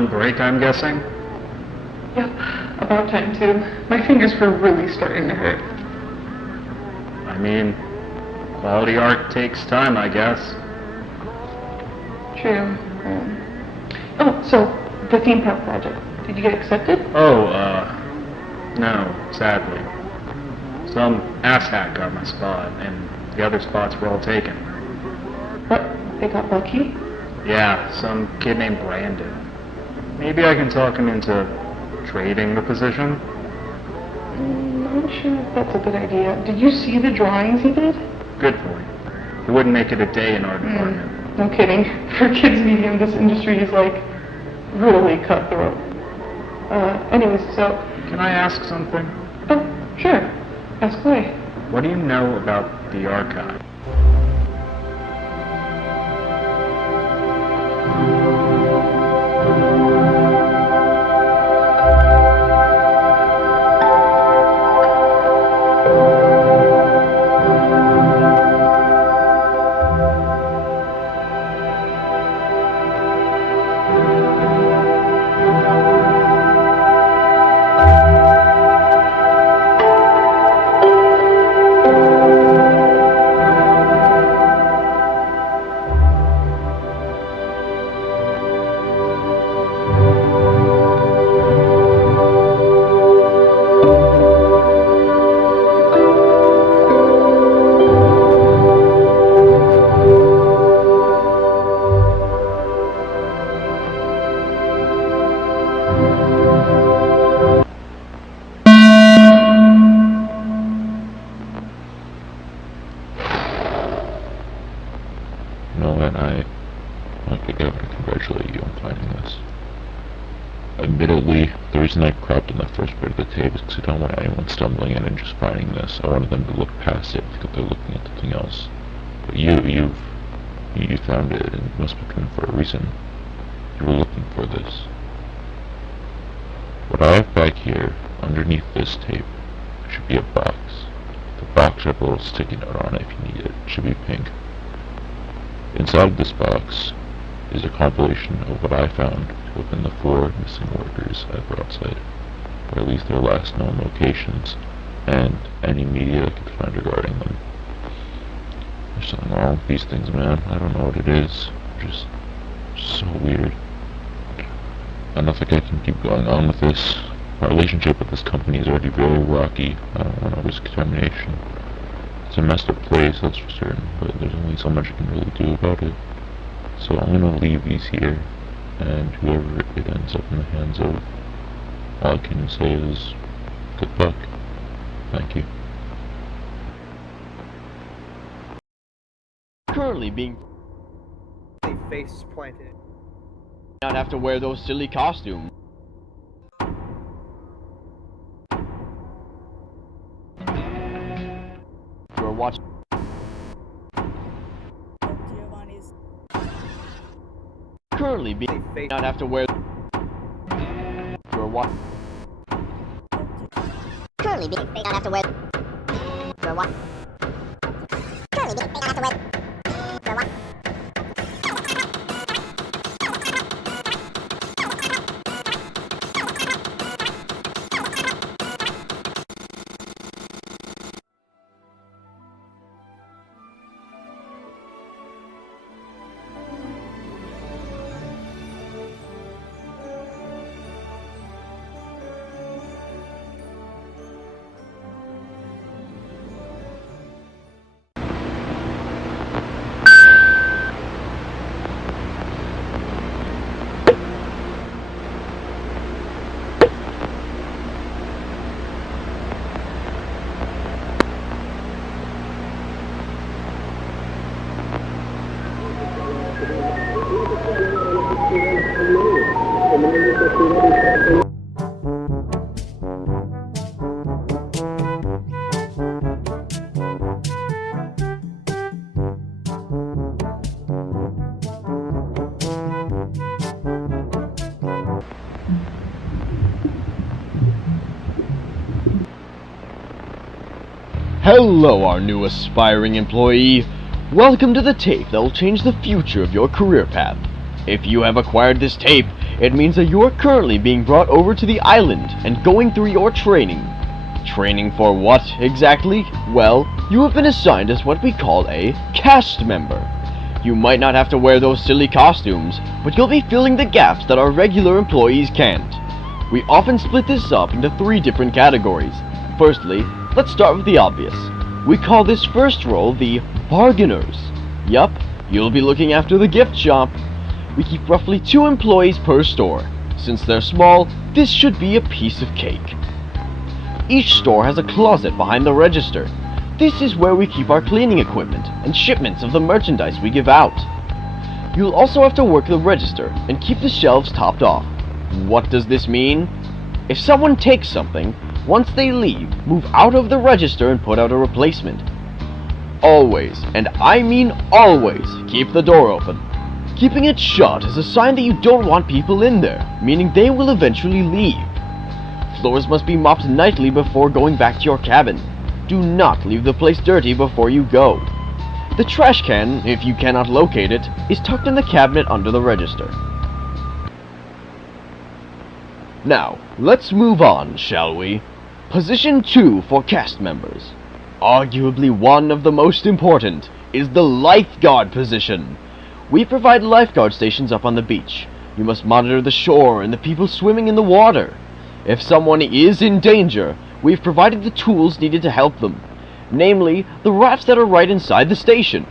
on break, I'm guessing? Yep, about time too. My fingers were really starting to hurt. I mean, quality art takes time, I guess. True. Oh, so, the theme park project. Did you get accepted? Oh, no, sadly. Some asshat got my spot, and the other spots were all taken. What? They got lucky? Yeah, some kid named Brandon. Maybe I can talk him into trading the position? I'm not sure if that's a good idea. Did you see the drawings he did? Good point. He wouldn't make it a day in our department. No kidding. For kids medium, this industry is like really cutthroat. Anyways, so... Can I ask something? Oh, sure. Ask away. What do you know about the archive? Admittedly, the reason I cropped in the first bit of the tape is because I don't want anyone stumbling in and just finding this. I wanted them to look past it because they're looking at something else. But you found it, and it must have been for a reason. You were looking for this. What I have back here, underneath this tape, should be a box. The box should have a little sticky note on it if you need it. It should be pink. Inside this box is a compilation of what I found within the 4 missing workers at Broadside, or at least their last known locations, and any media I could find regarding them. There's something wrong with these things, man. I don't know what it is. Just so weird. I don't think I can keep going on with this. My relationship with this company is already very rocky. I don't want to risk contamination. It's a messed up place, that's for certain, but there's only so much I can really do about it. So I'm gonna leave these here, and whoever it ends up in the hands of, all I can say is good luck. Thank you. Currently being face planted. not have to wear those silly costumes. You're watching. Currently being not have to wear. You're watching. Currently being not have to wear. You're watching. Currently being not have to wear. You're watching. Hello, our new aspiring employee. Welcome to the tape that will change the future of your career path. If you have acquired this tape, It means that you are currently being brought over to the island and going through your training. Training for what, exactly? Well, you have been assigned as what we call a cast member. You might not have to wear those silly costumes, but you'll be filling the gaps that our regular employees can't. We often split this up into 3 different categories. Firstly, let's start with the obvious. We call this first role the bargainers. Yup, you'll be looking after the gift shop. We keep roughly 2 employees per store. Since they're small, this should be a piece of cake. Each store has a closet behind the register. This is where we keep our cleaning equipment and shipments of the merchandise we give out. You'll also have to work the register and keep the shelves topped off. What does this mean? If someone takes something, once they leave, move out of the register and put out a replacement. Always, and I mean always, keep the door open. Keeping it shut is a sign that you don't want people in there, meaning they will eventually leave. Floors must be mopped nightly before going back to your cabin. Do not leave the place dirty before you go. The trash can, if you cannot locate it, is tucked in the cabinet under the register. Now, let's move on, shall we? Position 2 for cast members. Arguably one of the most important is the lifeguard position. We provide lifeguard stations up on the beach. You must monitor the shore and the people swimming in the water. If someone is in danger, we've provided the tools needed to help them, namely, the rafts that are right inside the station.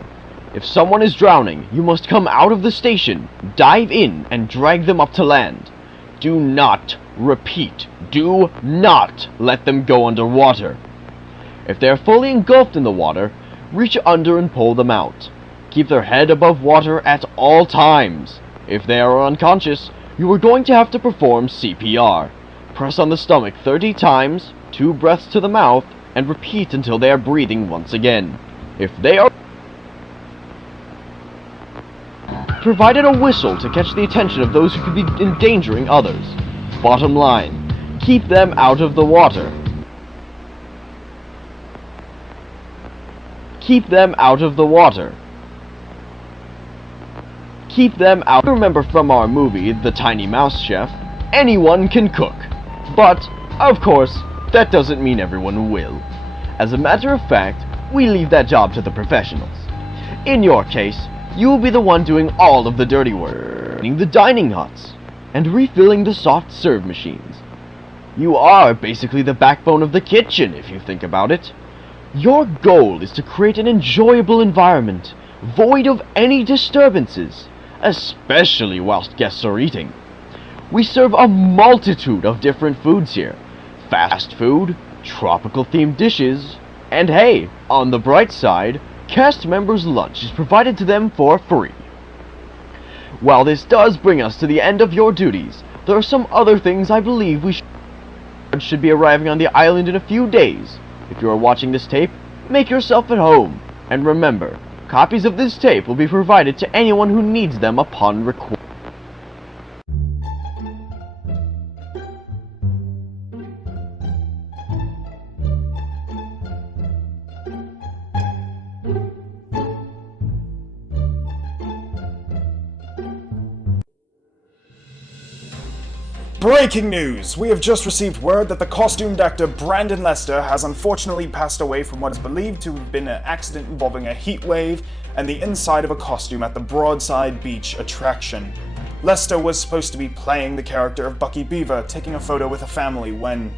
If someone is drowning, you must come out of the station, dive in, and drag them up to land. Do not, repeat, do not let them go underwater. If they are fully engulfed in the water, reach under and pull them out. Keep their head above water at all times. If they are unconscious, you are going to have to perform CPR. Press on the stomach 30 times, 2 breaths to the mouth, and repeat until they are breathing once again. If they are provided a whistle to catch the attention of those who could be endangering others. Bottom line, keep them out of the water. Keep them out of the water. Keep them out. Remember from our movie, The Tiny Mouse Chef, anyone can cook. But, of course, that doesn't mean everyone will. As a matter of fact, we leave that job to the professionals. In your case, you will be the one doing all of the dirty work, cleaning the dining huts, and refilling the soft serve machines. You are basically the backbone of the kitchen, if you think about it. Your goal is to create an enjoyable environment, void of any disturbances, especially whilst guests are eating. We serve a multitude of different foods here. Fast food, tropical themed dishes, and hey, on the bright side, cast members' lunch is provided to them for free. While this does bring us to the end of your duties, there are some other things I believe we should be arriving on the island in a few days. If you are watching this tape, make yourself at home. And remember, copies of this tape will be provided to anyone who needs them upon request. Breaking news! We have just received word that the costumed actor Brandon Lester has unfortunately passed away from what is believed to have been an accident involving a heat wave and the inside of a costume at the Broadside Beach attraction. Lester was supposed to be playing the character of Bucky Beaver, taking a photo with a family when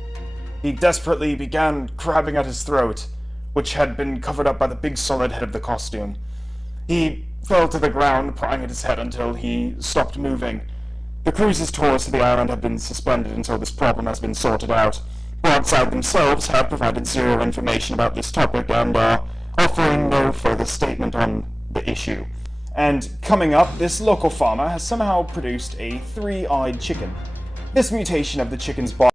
he desperately began grabbing at his throat, which had been covered up by the big solid head of the costume. He fell to the ground, prying at his head until he stopped moving. The cruise's tours to the island have been suspended until this problem has been sorted out. Broadside themselves have provided zero information about this topic and are offering no further statement on the issue. And coming up, this local farmer has somehow produced a 3-eyed chicken. This mutation of the chicken's body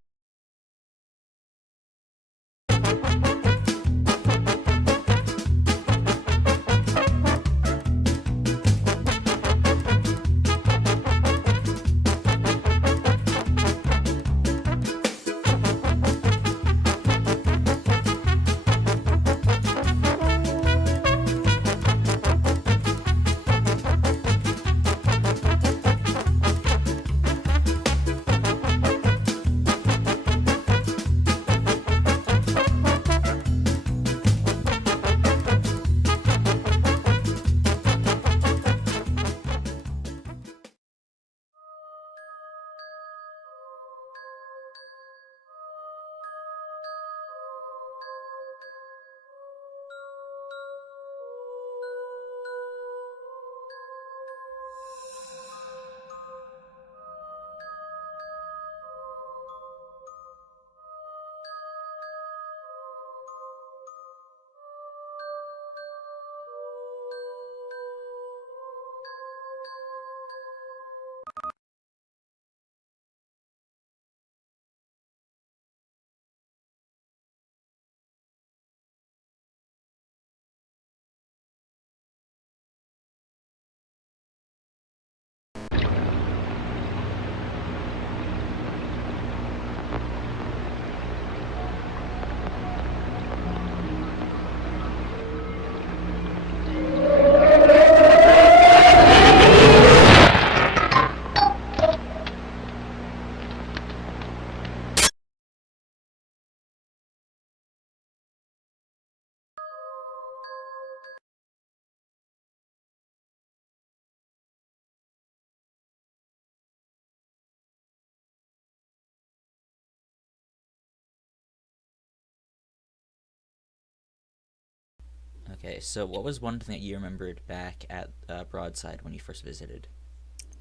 Okay, so what was one thing that you remembered back at Broadside when you first visited?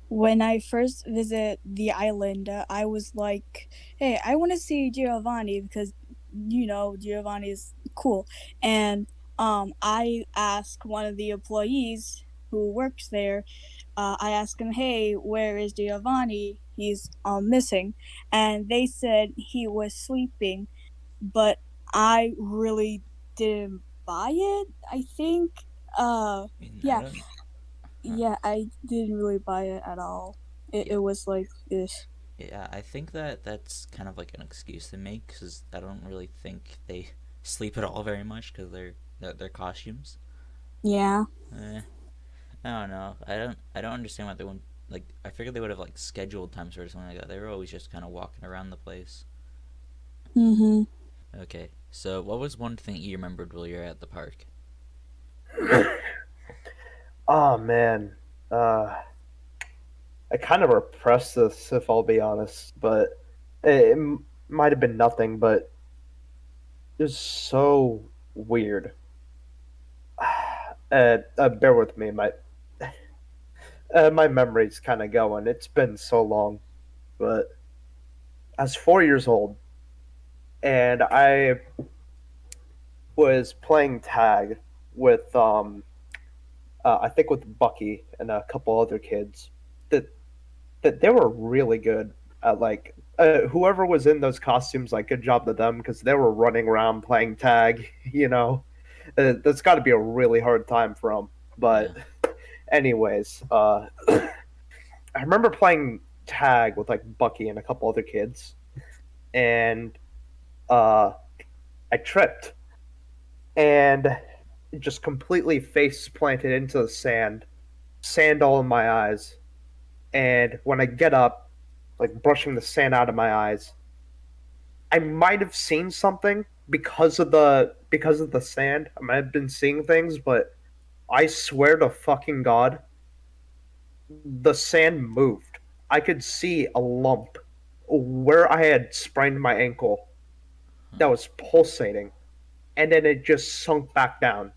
When I first visited the island, I was like, "Hey, I want to see Giovanni because Giovanni is cool." And I asked one of the employees who works there. I asked him, "Hey, where is Giovanni? He's missing," and they said he was sleeping. But I really didn't buy it. I think, I mean, I yeah, don't. Huh. yeah, I didn't really buy it at all. It Yeah, was like this. yeah. I think that that's kind of like an excuse they make because I don't really think they sleep at all very much because they're costumes. Yeah. Eh, I don't know. I don't understand why they wouldn't like. I figured they would have like scheduled times or something like that. They were always just kind of walking around the place. Mm-hmm. Okay, so what was one thing you remembered while you were at the park? Oh man, uh, I kind of repressed this, if I'll be honest, but it might have been nothing, but it was so weird. Bear with me, my memory's kind of going. It's been so long, but I was 4 years old, and I was playing tag with I think with Bucky and a couple other kids that they were really good at like whoever was in those costumes, like good job to them because they were running around playing tag. That's got to be a really hard time for them. Yeah. But anyways, I remember playing tag with like Bucky and a couple other kids, and uh, I tripped and just completely face planted into the sand all in my eyes. And when I get up, like brushing the sand out of my eyes, I might have seen something because of the sand. I might have been seeing things, but I swear to fucking God, the sand moved. I could see a lump where I had sprained my ankle that Huh. was pulsating, and then it just sunk back down.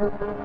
Hello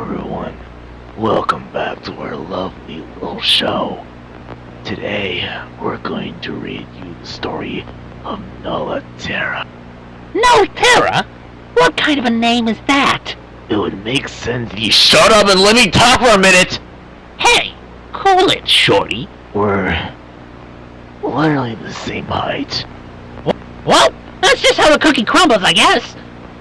everyone, welcome back to our lovely little show. Today, we're going to read you the story of Nulla Terra. No Terra? What kind of a name is that? It would make sense if you shut up and let me talk for a minute! Hey, cool it, shorty. We're literally the same height. Well, that's just how a cookie crumbles, I guess.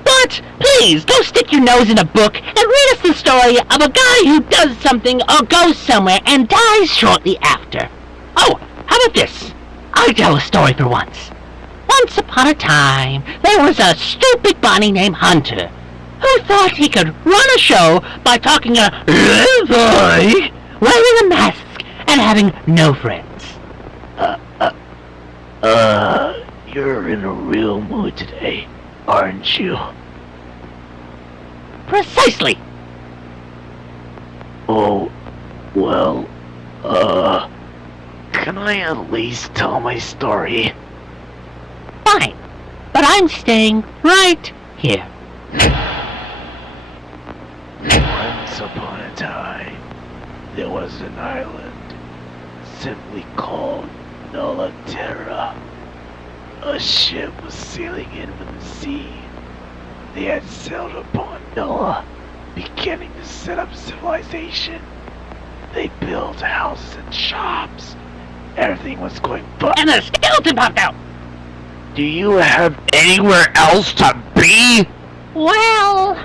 But please, go stick your nose in a book and read us the story of a guy who does something or goes somewhere and dies shortly after. Oh, how about this? I'll tell a story for once. Once upon a time, there was a stupid bunny named Hunter who thought he could run a show by talking a little boy, wearing a mask, and having no friends. You're in a real mood today, aren't you? Precisely. Oh, well, can I at least tell my story? Fine, but I'm staying right here. Once upon a time, there was an island simply called Nulla Terra. A ship was sailing in from the sea. They had sailed upon Nulla, beginning to set up civilization. They built houses and shops. Everything was going but. And a skeleton popped out! Do you have anywhere else to be? Well,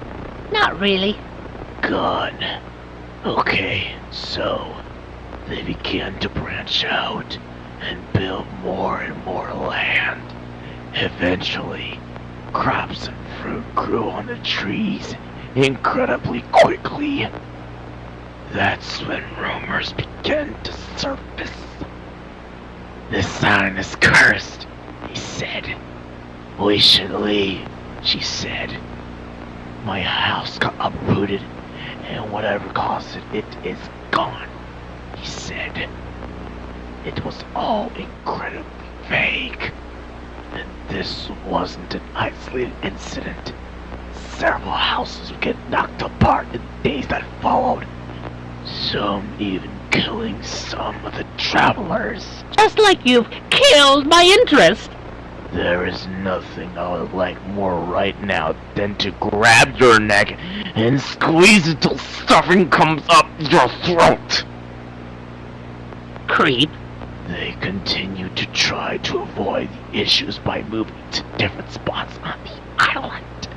not really. Good. Okay, so they began to branch out and build more and more land. Eventually, crops and fruit grew on the trees incredibly quickly. That's when rumors began to surface. This island is cursed, he said. We should leave, she said. My house got uprooted, and whatever caused it, it is gone, he said. It was all incredibly vague. And this wasn't an isolated incident. Several houses would get knocked apart in the days that followed. Some even killing some of the travelers. Just like you've killed my interest. There is nothing I would like more right now than to grab your neck and squeeze it till stuffing comes up your throat. Creep. They continued to try to avoid the issues by moving to different spots on the island.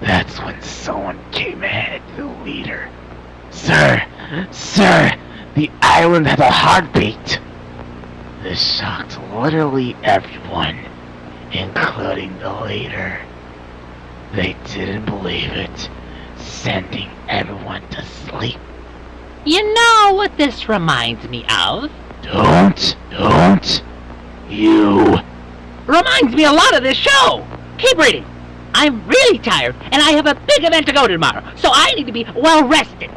That's when someone came ahead to the leader. Sir, the island has a heartbeat. This shocked literally everyone, including the leader. They didn't believe it, sending everyone to sleep. You know what this reminds me of? Don't, you. Reminds me a lot of this show. Keep reading. I'm really tired, and I have a big event to go to tomorrow, so I need to be well rested.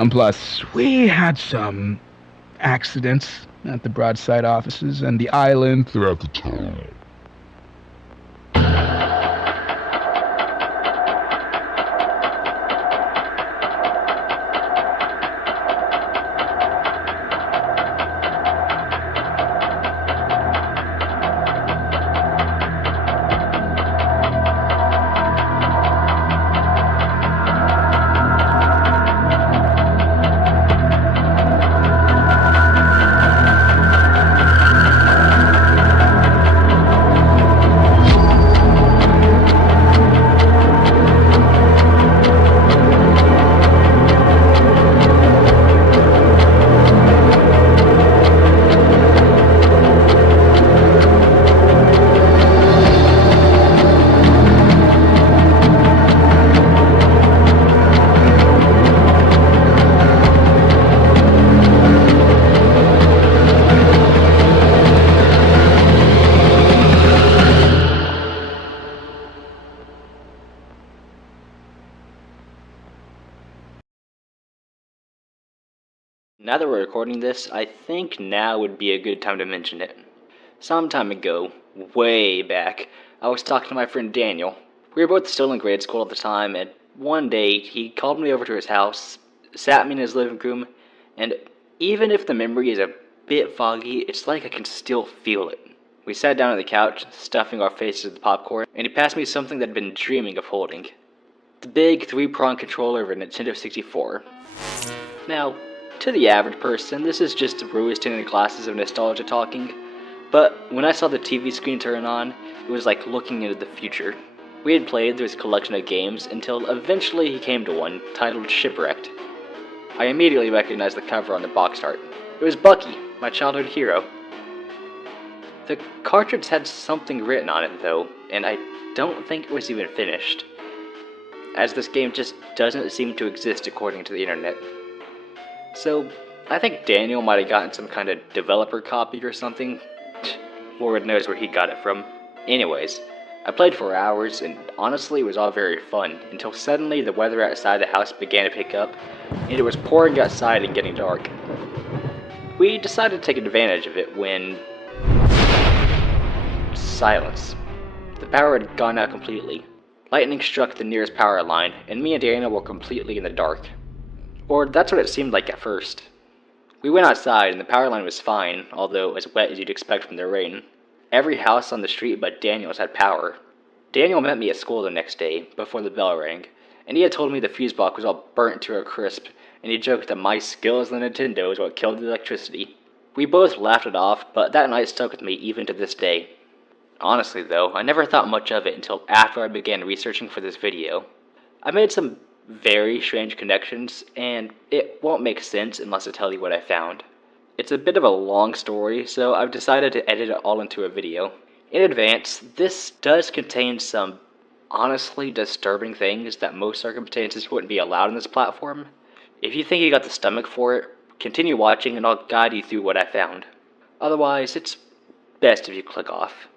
And plus, we had some accidents at the Broadside offices and the island throughout the town. Now that we're recording this, I think now would be a good time to mention it. Some time ago, way back, I was talking to my friend Daniel. We were both still in grade school at the time, and one day he called me over to his house, sat me in his living room, and even if the memory is a bit foggy, it's like I can still feel it. We sat down on the couch, stuffing our faces with popcorn, and he passed me something that I'd been dreaming of holding. The big 3-prong controller of a Nintendo 64. Now, to the average person, this is just rose-tinted glasses of nostalgia talking, but when I saw the TV screen turn on, it was like looking into the future. We had played through his collection of games until eventually he came to one titled Shipwrecked. I immediately recognized the cover on the box art. It was Bucky, my childhood hero. The cartridge had something written on it though, and I don't think it was even finished, as this game just doesn't seem to exist according to the internet. So, I think Daniel might have gotten some kind of developer copy or something. Lord knows where he got it from. Anyways, I played for hours, and honestly it was all very fun, until suddenly the weather outside the house began to pick up, and it was pouring outside and getting dark. We decided to take advantage of it when... silence. The power had gone out completely. Lightning struck the nearest power line, and me and Daniel were completely in the dark. Or that's what it seemed like at first. We went outside and the power line was fine, although as wet as you'd expect from the rain. Every house on the street but Daniel's had power. Daniel met me at school the next day, before the bell rang, and he had told me the fuse box was all burnt to a crisp, and he joked that my skills on Nintendo is what killed the electricity. We both laughed it off, but that night stuck with me even to this day. Honestly though, I never thought much of it until after I began researching for this video. I made some very strange connections, and it won't make sense unless I tell you what I found. It's a bit of a long story, so I've decided to edit it all into a video. In advance, this does contain some honestly disturbing things that most circumstances wouldn't be allowed on this platform. If you think you got the stomach for it, continue watching and I'll guide you through what I found. Otherwise, it's best if you click off.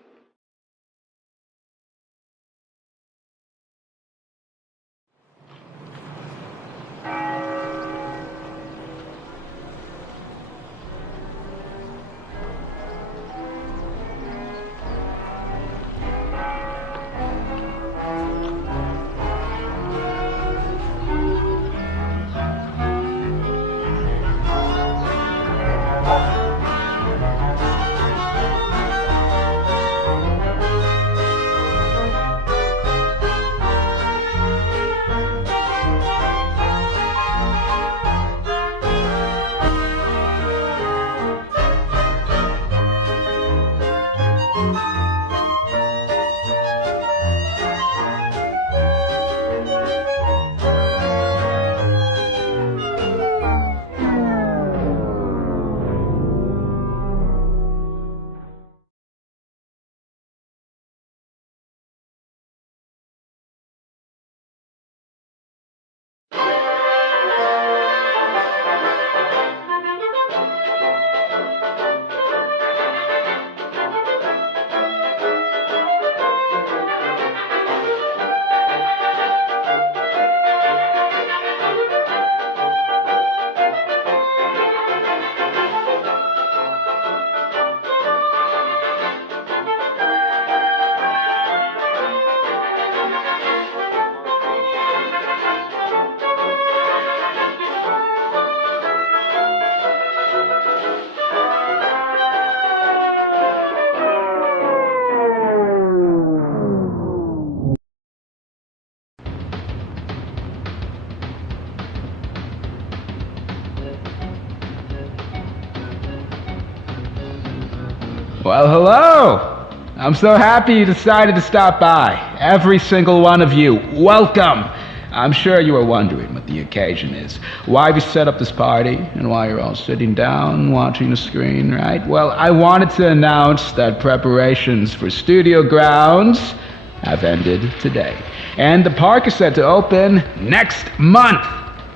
Well, hello! I'm so happy you decided to stop by. Every single one of you, welcome! I'm sure you are wondering what the occasion is. Why we set up this party, and why you're all sitting down watching the screen, right? Well, I wanted to announce that preparations for Studio Grounds have ended today. And the park is set to open next month.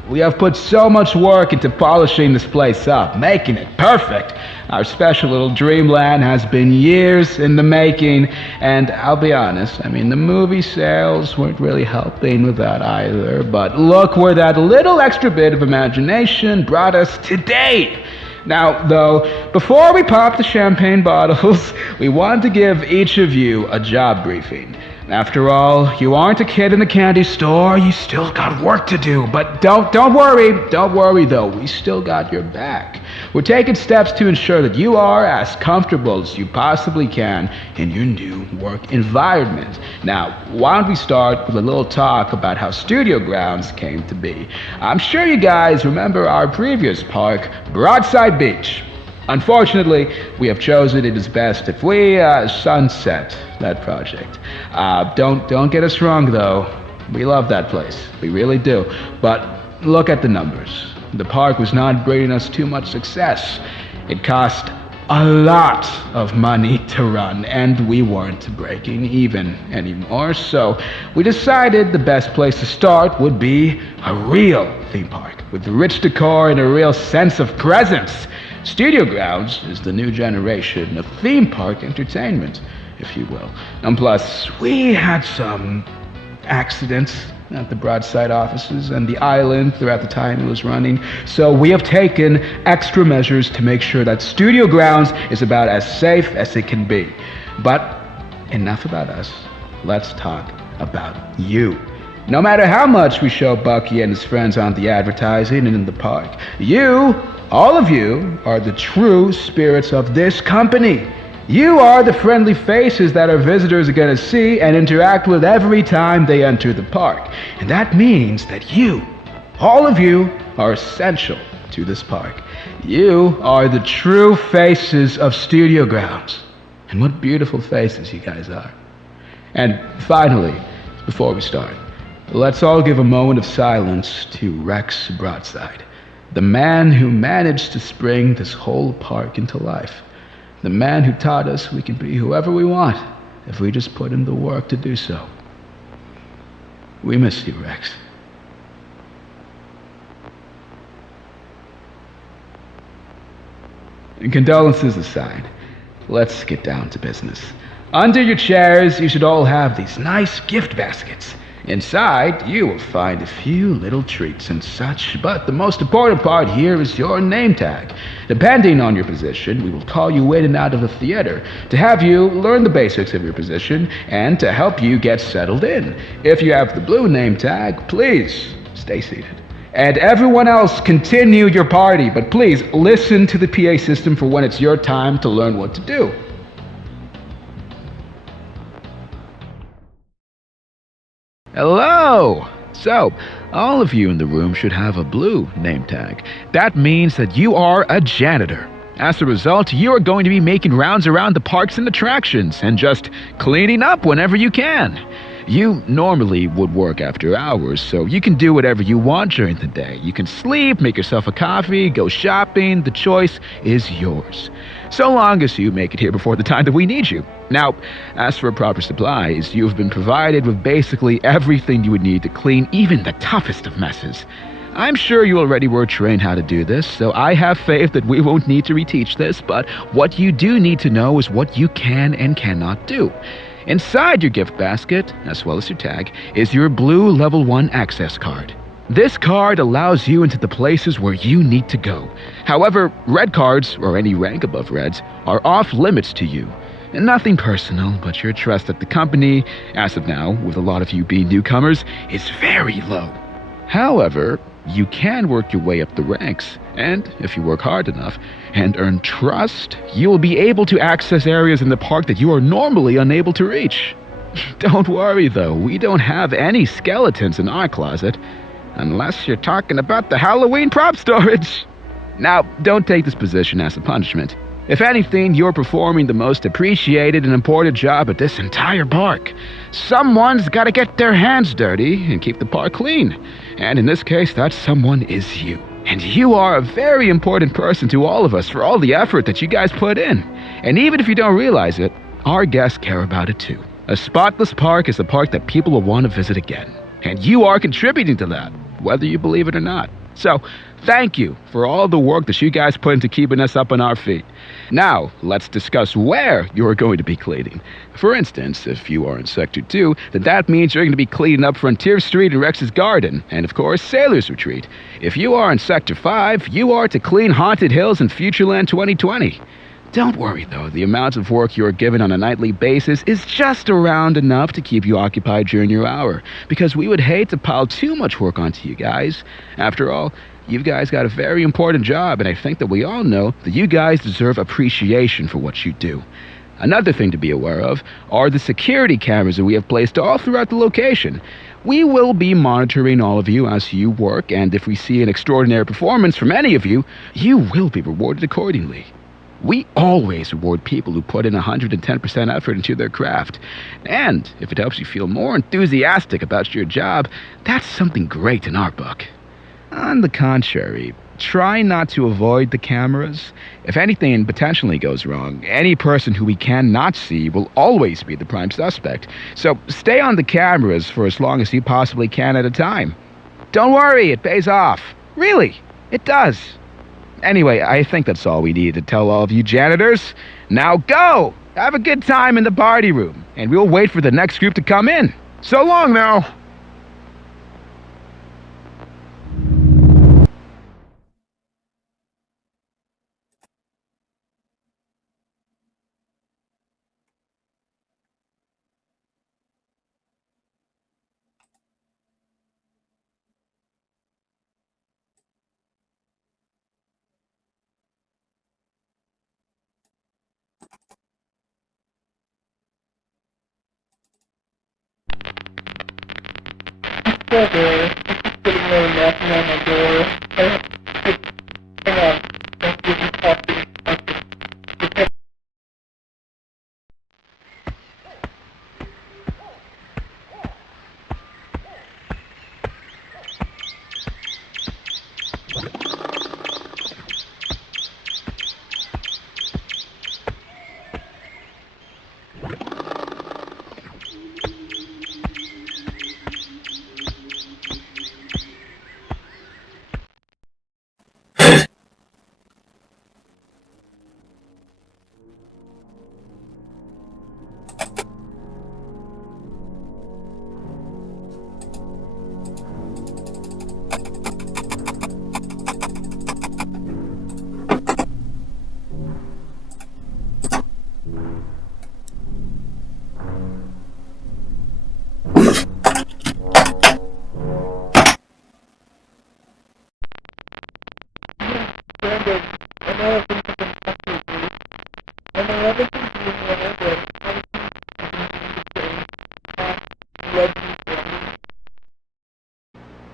We have put so much work into polishing this place up, making it perfect. Our special little dreamland has been years in the making, and I'll be honest, the movie sales weren't really helping with that either, but look where that little extra bit of imagination brought us today. Now, though, before we pop the champagne bottles, we want to give each of you a job briefing. After all, you aren't a kid in the candy store, you still got work to do, but don't worry though, we still got your back. We're taking steps to ensure that you are as comfortable as you possibly can in your new work environment. Now, why don't we start with a little talk about how Studio Grounds came to be. I'm sure you guys remember our previous park, Broadside Beach. Unfortunately, we have chosen it is best if we sunset that project. Don't get us wrong though, we love that place, we really do. But look at the numbers. The park was not bringing us too much success. It cost a lot of money to run, and we weren't breaking even anymore, so we decided the best place to start would be a real theme park with rich decor and a real sense of presence. Studio Grounds is the new generation of theme park entertainment, if you will. And plus, we had some accidents at the Broadside offices and the island throughout the time it was running, so we have taken extra measures to make sure that Studio Grounds is about as safe as it can be. But enough about us. Let's talk about you. No matter how much we show Bucky and his friends on the advertising and in the park, you, all of you, are the true spirits of this company. You are the friendly faces that our visitors are going to see and interact with every time they enter the park. And that means that you, all of you, are essential to this park. You are the true faces of Studio Grounds. And what beautiful faces you guys are. And finally, before we start, let's all give a moment of silence to Rex Broadside, the man who managed to spring this whole park into life. The man who taught us we can be whoever we want if we just put in the work to do so. We miss you, Rex. And condolences aside, let's get down to business. Under your chairs, you should all have these nice gift baskets. Inside, you will find a few little treats and such, but the most important part here is your name tag. Depending on your position, we will call you in and out of the theater to have you learn the basics of your position and to help you get settled in. If you have the blue name tag, please stay seated. And everyone else, continue your party, but please listen to the PA system for when it's your time to learn what to do. Hello! So, all of you in the room should have a blue name tag. That means that you are a janitor. As a result, you are going to be making rounds around the parks and attractions and just cleaning up whenever you can. You normally would work after hours, so you can do whatever you want during the day. You can sleep, make yourself a coffee, go shopping. The choice is yours. So long as you make it here before the time that we need you. Now, as for proper supplies, you have been provided with basically everything you would need to clean even the toughest of messes. I'm sure you already were trained how to do this, so I have faith that we won't need to reteach this, but what you do need to know is what you can and cannot do. Inside your gift basket, as well as your tag, is your blue level 1 access card. This card allows you into the places where you need to go. However, red cards, or any rank above reds, are off limits to you. And nothing personal, but your trust at the company, as of now, with a lot of you being newcomers, is very low. However, you can work your way up the ranks, and if you work hard enough and earn trust, you will be able to access areas in the park that you are normally unable to reach. Don't worry though, we don't have any skeletons in our closet, unless you're talking about the Halloween prop storage. Now, don't take this position as a punishment. If anything, you're performing the most appreciated and important job at this entire park. Someone's gotta get their hands dirty and keep the park clean. And in this case, that someone is you. And you are a very important person to all of us for all the effort that you guys put in. And even if you don't realize it, our guests care about it too. A spotless park is a park that people will want to visit again. And you are contributing to that, whether you believe it or not. So, thank you for all the work that you guys put into keeping us up on our feet. Now, let's discuss where you are going to be cleaning. For instance, if you are in Sector 2, then that means you're going to be cleaning up Frontier Street and Rex's Garden, and of course, Sailor's Retreat. If you are in Sector 5, you are to clean Haunted Hills and Futureland 2020. Don't worry though, the amount of work you are given on a nightly basis is just around enough to keep you occupied during your hour, because we would hate to pile too much work onto you guys. After all, you guys got a very important job, and I think that we all know that you guys deserve appreciation for what you do. Another thing to be aware of are the security cameras that we have placed all throughout the location. We will be monitoring all of you as you work, and if we see an extraordinary performance from any of you, you will be rewarded accordingly. We always reward people who put in 110% effort into their craft. And if it helps you feel more enthusiastic about your job, that's something great in our book. On the contrary, try not to avoid the cameras. If anything potentially goes wrong, any person who we cannot see will always be the prime suspect. So stay on the cameras for as long as you possibly can at a time. Don't worry, it pays off. Really, it does. Anyway, I think that's all we need to tell all of you janitors. Now go! Have a good time in the party room, and we'll wait for the next group to come in. So long now! Still there. It's sitting there knocking on my door. Hang on. Don't give me coffee.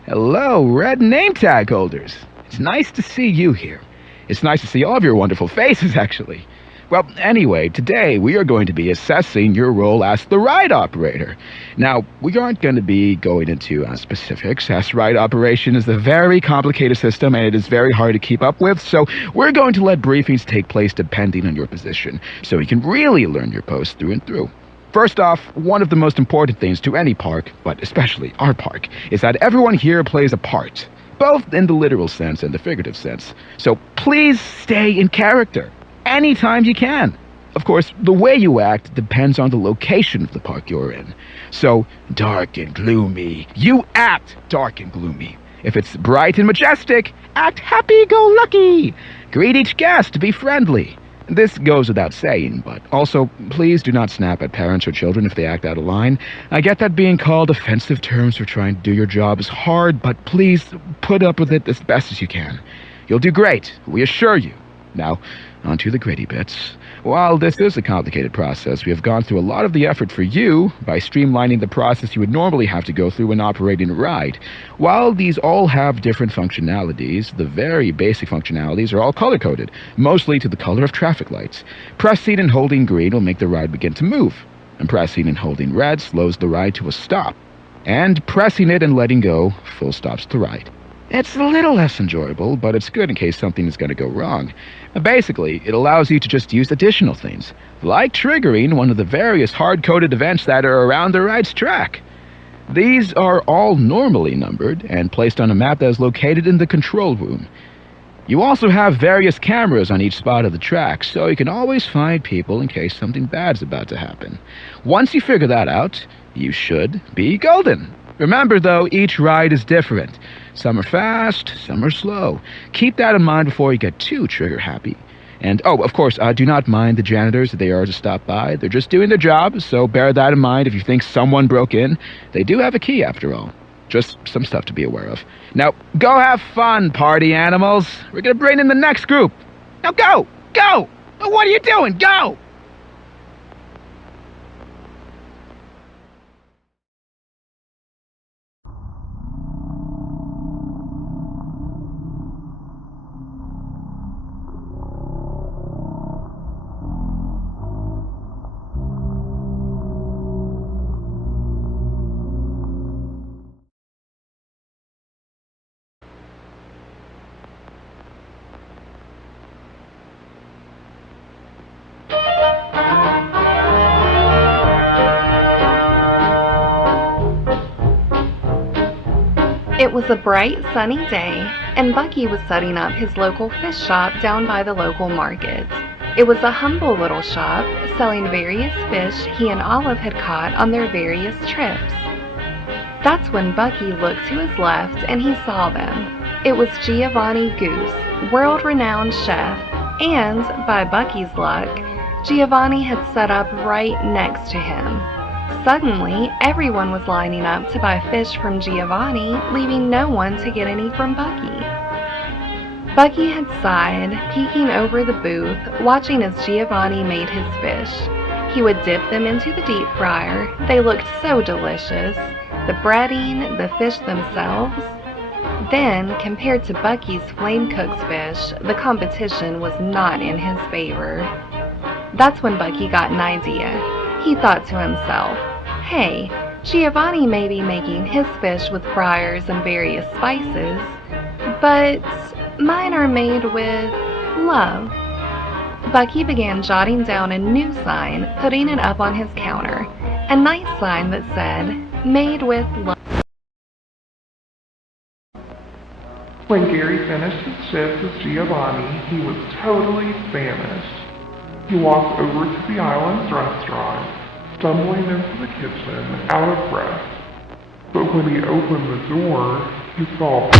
Hello, red name tag holders. It's nice to see you here. It's nice to see all of your wonderful faces, actually. Well, anyway, today we are going to be assessing your role as the ride operator. Now, we aren't going to be going into specifics, as ride operation is a very complicated system and it is very hard to keep up with, so we're going to let briefings take place depending on your position, so you can really learn your post through and through. First off, one of the most important things to any park, but especially our park, is that everyone here plays a part, both in the literal sense and the figurative sense. So please stay in character, anytime you can. Of course, the way you act depends on the location of the park you're in. So, dark and gloomy, you act dark and gloomy. If it's bright and majestic, act happy-go-lucky. Greet each guest, be friendly. This goes without saying, but also, please do not snap at parents or children if they act out of line. I get that being called offensive terms for trying to do your job is hard, but please put up with it as best as you can. You'll do great, we assure you. Now, on to the gritty bits. While this is a complicated process, we have gone through a lot of the effort for you by streamlining the process you would normally have to go through when operating a ride. While these all have different functionalities, the very basic functionalities are all color-coded, mostly to the color of traffic lights. Pressing and holding green will make the ride begin to move, and pressing and holding red slows the ride to a stop. And pressing it and letting go full stops the ride. It's a little less enjoyable, but it's good in case something is going to go wrong. Basically, it allows you to just use additional things, like triggering one of the various hard-coded events that are around the ride's track. These are all normally numbered and placed on a map that is located in the control room. You also have various cameras on each spot of the track, so you can always find people in case something bad's about to happen. Once you figure that out, you should be golden. Remember, though, each ride is different. Some are fast, some are slow. Keep that in mind before you get too trigger-happy. And, oh, of course, do not mind the janitors if they are to stop by. They're just doing their job, so bear that in mind if you think someone broke in. They do have a key, after all. Just some stuff to be aware of. Now, go have fun, party animals. We're gonna bring in the next group. Now go! Go! What are you doing? Go! It was a bright, sunny day, and Bucky was setting up his local fish shop down by the local market. It was a humble little shop, selling various fish he and Olive had caught on their various trips. That's when Bucky looked to his left and he saw them. It was Giovanni Goose, world-renowned chef, and, by Bucky's luck, Giovanni had set up right next to him. Suddenly, everyone was lining up to buy fish from Giovanni, leaving no one to get any from Bucky. Bucky had sighed, peeking over the booth, watching as Giovanni made his fish. He would dip them into the deep fryer. They looked so delicious. The breading, the fish themselves. Then, compared to Bucky's flame-cooked fish, the competition was not in his favor. That's when Bucky got an idea. He thought to himself, hey, Giovanni may be making his fish with fryers and various spices, but mine are made with love. Bucky began jotting down a new sign, putting it up on his counter. A nice sign that said, made with love. When Gary finished his shift with Giovanni, he was totally famished. He walked over to the island's restaurant, stumbling into the kitchen, out of breath. But when he opened the door, he saw...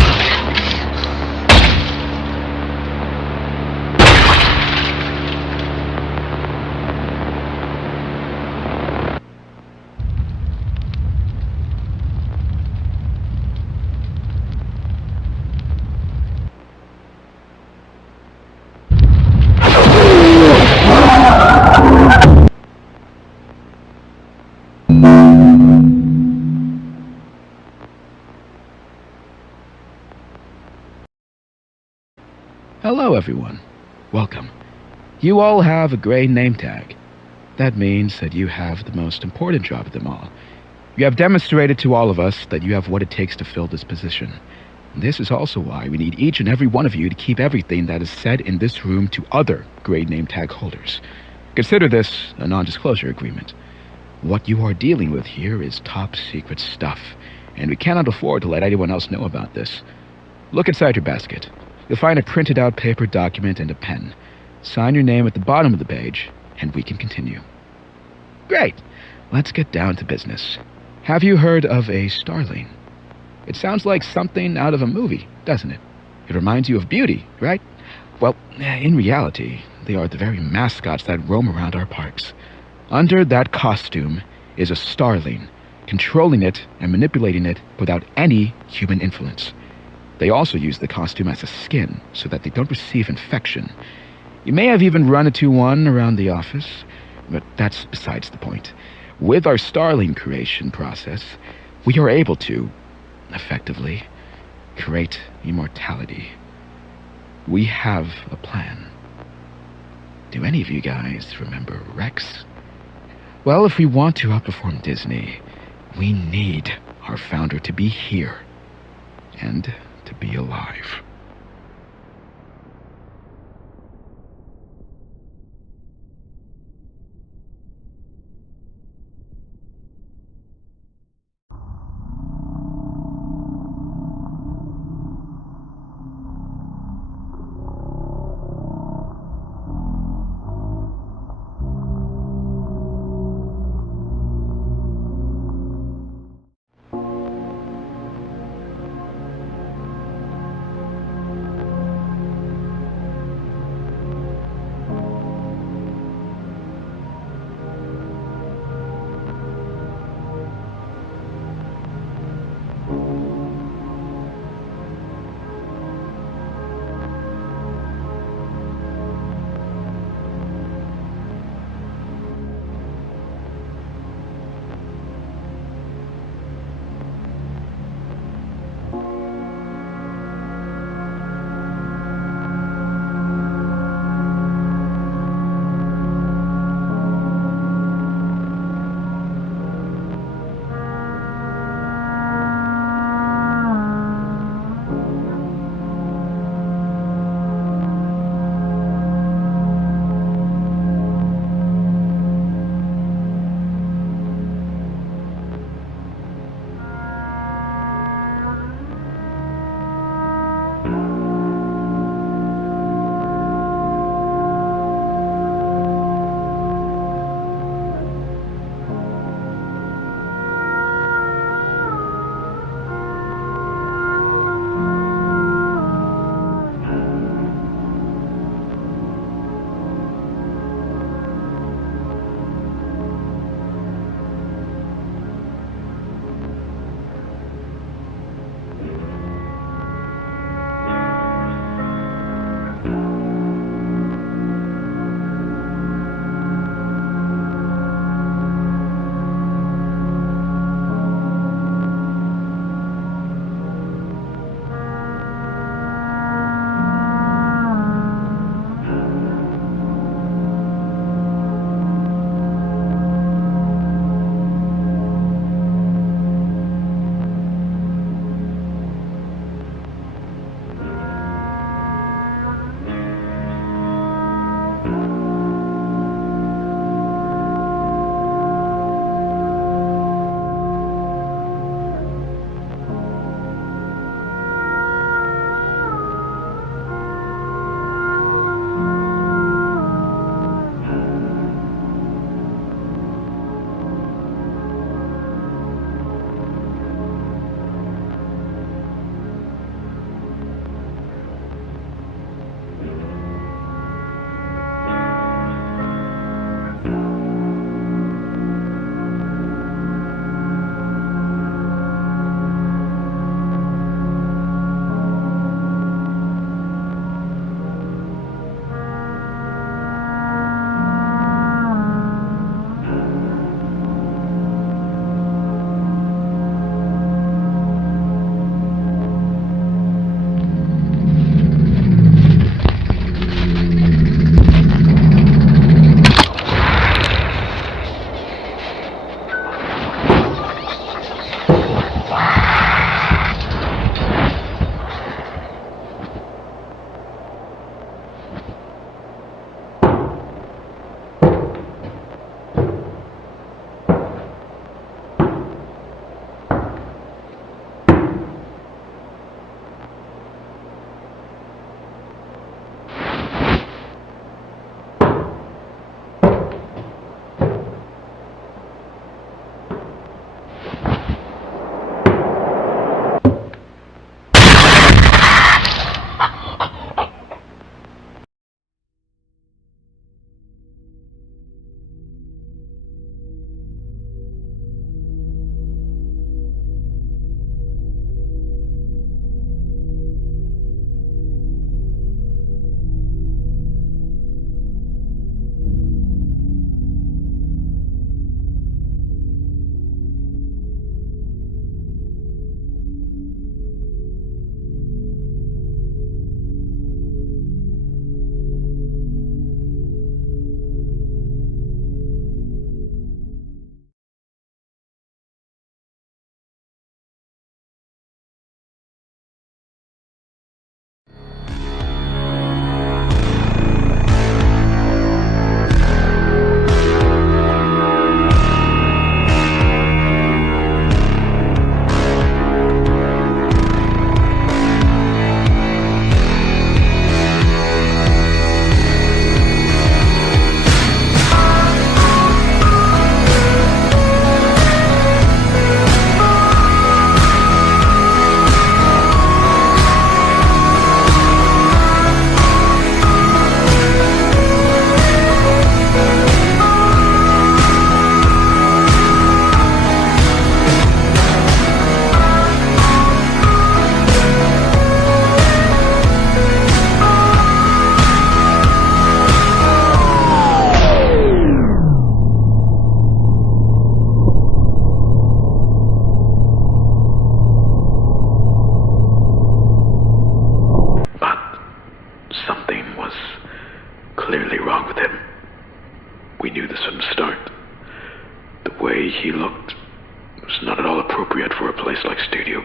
Hello, everyone. Welcome. You all have a gray name tag. That means that you have the most important job of them all. You have demonstrated to all of us that you have what it takes to fill this position. This is also why we need each and every one of you to keep everything that is said in this room to other gray name tag holders. Consider this a non-disclosure agreement. What you are dealing with here is top secret stuff, and we cannot afford to let anyone else know about this. Look inside your basket. You'll find a printed out paper document and a pen. Sign your name at the bottom of the page, and we can continue. Great! Let's get down to business. Have you heard of a starling? It sounds like something out of a movie, doesn't it? It reminds you of Beauty, right? Well, in reality, they are the very mascots that roam around our parks. Under that costume is a starling, controlling it and manipulating it without any human influence. They also use the costume as a skin so that they don't receive infection. You may have even run into one around the office, but that's besides the point. With our Starling creation process, we are able to, effectively, create immortality. We have a plan. Do any of you guys remember Rex? Well, if we want to outperform Disney, we need our founder to be here and to be alive.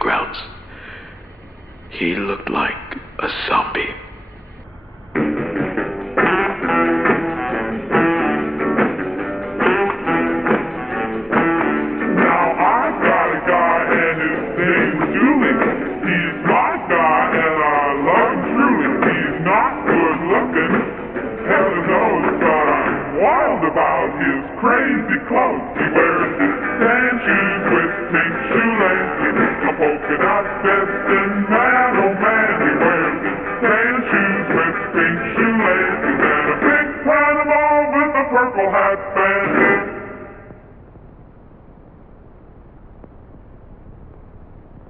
sprouts. He looked like a zombie. Now I've got a guy and his name is Julie. He's my guy and I love him truly. He's not good looking, heaven knows, but I'm wild about his crazy clothes. He wears his tan shoes with pink shoelaces, a polka dot vest, and man, oh man, he wears his tan shoes with pink shoelaces, and a big Panama with a purple hat.